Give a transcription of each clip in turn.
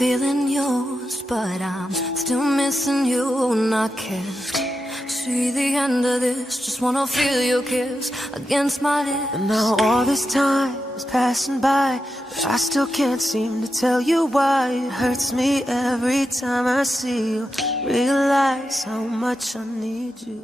feeling yours, but I'm still missing you, and I can't see the end of this. Just wanna feel your kiss against my lips. And now all this time is passing by, but I still can't seem to tell you why. It hurts me every time I see you, realize how much I need you.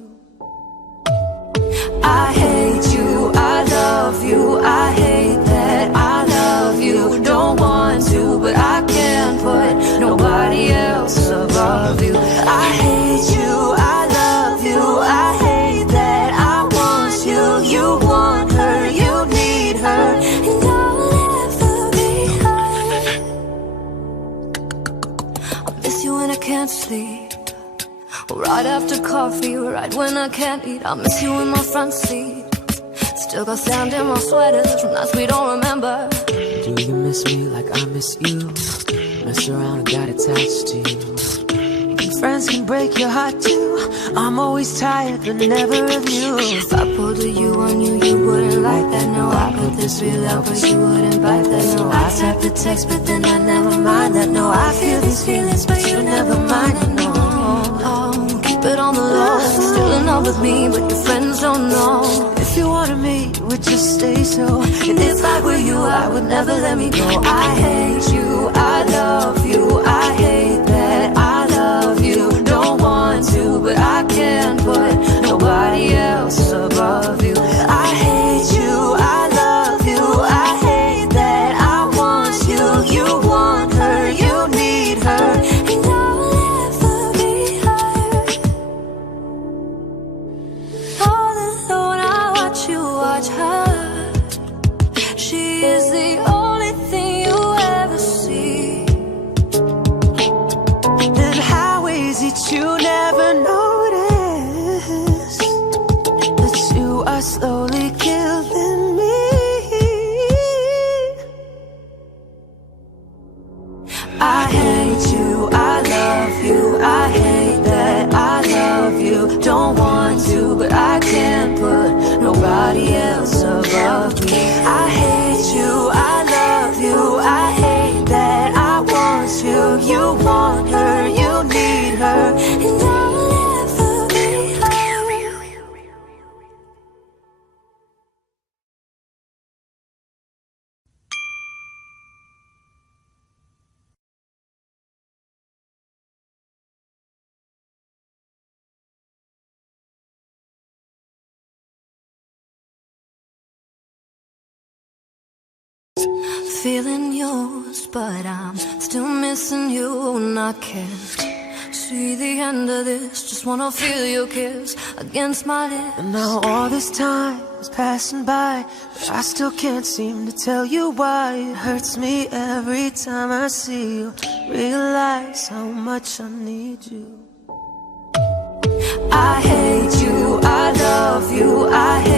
I hate you, I love you, I hate that I love you. Don't want to, but I can't put nobody else above you. I hate you, I love you, I hate that I want you. You want her, you need her, and I'll never be her. I miss you when I can't sleep, right after coffee, right when I can't eat. I miss you in my front seat, still got sand in my sweaters from nights we don't remember. Do you miss me like I miss you? Mess around and got attached to you. And friends can break your heart too. I'm always tired but never of you. If I pulled a you on you, you wouldn't like that. No, I put this real out but you wouldn't bite that. No, I typed the text but then I never mind that. No, I feel these feelings but you never mind it. No, keep it on the low. Still in love with me but your friends don't know. If you wanted me, you would just stay so. And if I were you, I would never let me go. I hate you, I love you, I hate that I love you. Don't want to, but I can't put nobody else above you. I hate you, I love you, I hate that I want you. You want her, you need her, and I'll never be her. All alone I watch you watch her. She is the only thing you ever see. And how is it you never notice that you are slowly killing me? I hate you, I love you, I hate that I love you. Don't want to, but I can't put nobody else above me. I hate you, I love you, I hate that I want you. You want her, you need her, and I'll never be her. Feeling yours, but I'm still missing you, and I can't see the end of this. Just wanna feel your kiss against my lips. And now all this time is passing by, but I still can't seem to tell you why. It hurts me every time I see you, realize how much I need you. I hate you, I love you, I hate